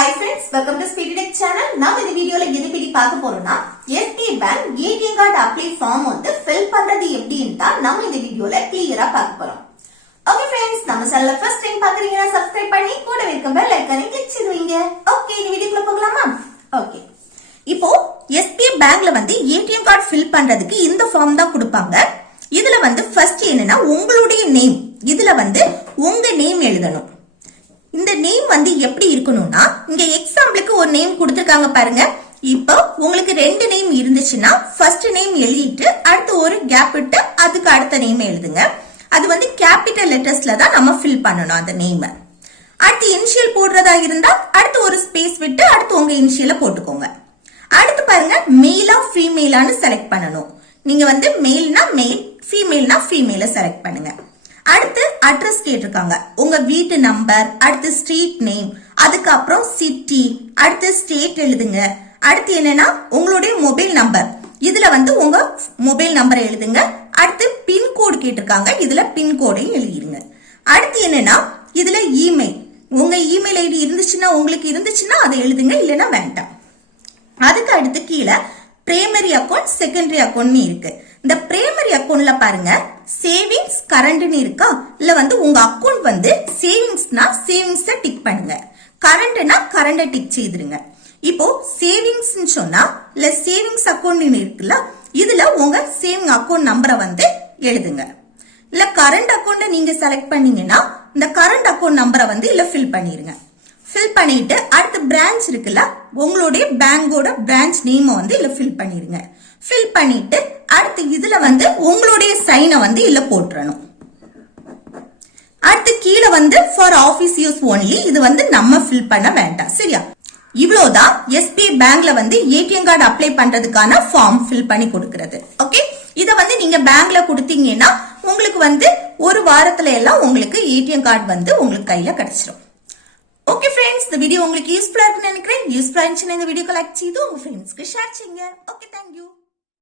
Hi friends, welcome to Speedy Tech channel. Now in the video la எதை பத்தி பார்க்க போறோம்னா SBI Bank ATM card apply form வந்து fill பண்றது எப்படின்னு தான் நம்ம இந்த வீடியோல கிளியரா பார்க்க போறோம். Okay friends, நம்ம சேனலை first time பாக்குறீங்கன்னா subscribe பண்ணி கூடவே இருக்க bell icon-ஐ click செய்வீங்க. Okay, இந்த வீடியோக்குள்ள போகலாமா? Okay. இப்போ SBI Bankல வந்து ATM card fill பண்றதுக்கு இந்த form தான் கொடுப்பாங்க. இதுல வந்து first என்னன்னா உங்களுடைய நேம், இதுல வந்து உங்க நேம் எழுதணும். இந்த நேம் வந்து எப்படி இருக்கணும்னா இங்க எக்ஸாம்பிளுக்கு ஒரு நேம் கொடுத்திருக்காங்க பாருங்க. இப்போ உங்களுக்கு ரெண்டு நேம் இருந்துச்சுன்னா ஃபர்ஸ்ட் நேம் எழுதிட்டு அடுத்து ஒரு கேப் விட்டு அதுக்கு அடுத்த நேம் எழுதுங்க. அது வந்து கேபிட்டல் லெட்டர்ஸ்ல தான் நம்ம ஃபில் பண்ணணும் அந்த நேம். அடுத்து இனிஷியல் போடுறதா இருந்தா அடுத்து ஒரு ஸ்பேஸ் விட்டு அடுத்து உங்க இனிஷியல போட்டுக்கோங்க. அடுத்து பாருங்க மெயிலா ஃபீமேலான்னு செலக்ட் பண்ணணும். நீங்க வந்து மெயில்னா மெயில், ஃபீமேல்னா ஃபீமேல செலக்ட் பண்ணுங்க. அடுத்து அட்ரஸ் கேட்டிருக்காங்க, உங்க வீட்டு நம்பர், அடுத்து ஸ்ட்ரீட் நேம், அதுக்கப்புறம் சிட்டி, அடுத்து ஸ்டேட் எழுதுங்க. அடுத்து என்னன்னா உங்களுடைய மொபைல் நம்பர், இதுல வந்து உங்க மொபைல் நம்பர் எழுதுங்க. அடுத்து பின்கோடு கேட்டிருக்காங்க, இதுல பின்கோடையும் எழுதிருங்க. அடுத்து என்னன்னா இதுல இமெயில், உங்க இமெயில் ஐடி இருந்துச்சுன்னா உங்களுக்கு இருந்துச்சுன்னா அதை எழுதுங்க, இல்லைன்னா வேண்டாம். அதுக்கு அடுத்து கீழே பிரைமரி அக்கௌண்ட், செகண்டரி அக்கௌண்ட் இருக்கு. இந்த பிரைமரி அக்கௌண்ட்ல பாருங்க சேவிங்ஸ் கரண்ட்னு இருக்கா, இல்ல வந்து உங்க அக்கௌண்ட் வந்து சேவிங்ஸ்னா சேவிங்ஸ் டிக் பண்ணுங்க, கரண்ட்னா கரண்ட டிக் செய்திருங்க. இப்போ சேவிங்ஸ் சொன்னா இல்ல சேவிங்ஸ் அக்கௌண்ட் இருக்குல்ல, இதுல உங்க சேவிங் அக்கௌண்ட் நம்பரை வந்து எழுதுங்க. இல்ல கரண்ட் அக்கௌண்ட் நீங்க செலக்ட் பண்ணீங்கன்னா இந்த கரண்ட் அக்கௌண்ட் நம்பரை வந்து இல்ல ஃபில் பண்ணிருங்க. ஃபில் பண்ணிட்டு அடுத்து பிரான்ச் இருக்குல்ல, உங்களுடைய பேங்கோட பிரான்ச் நேம் வந்து இல்ல ஃபில் பண்ணிருங்க. ஃபில் பண்ணிட்டு அடுத்து இதுல வந்து உங்களுடைய சைனை வந்து இல்ல போட்டுறணும். அடுத்து கீழே வந்து ஃபார் ஆபீஸ் யூஸ் ஒன்லி, இது வந்து நம்ம ஃபில் பண்ண வேண்டாம். சரியா? இவ்வளவுதான் SBI பேங்க்ல வந்து ATM கார்டு அப்ளை பண்றதுக்கான ஃபார்ம் ஃபில் பண்ணி கொடுக்கிறது. ஓகே, இத வந்து நீங்க பேங்க்ல கொடுத்தீங்கன்னா உங்களுக்கு வந்து ஒரு வாரத்துல எல்லாம் உங்களுக்கு ATM கார்டு வந்து உங்களுக்கு கையில கிடைச்சிடும். ஓகே ஃப்ரெண்ட்ஸ், இந்த வீடியோ உங்களுக்கு யூஸ்ஃபுல்லா இருக்குன்னு நினைக்கிறேன். யூஸ்ஃபுல்லா இருந்துச்சுன்னா இந்த வீடியோக்கு லைக் செய்து உங்க ஃப்ரெண்ட்ஸ்க்கு ஷேர் செய்யுங்க. Okay, thank you.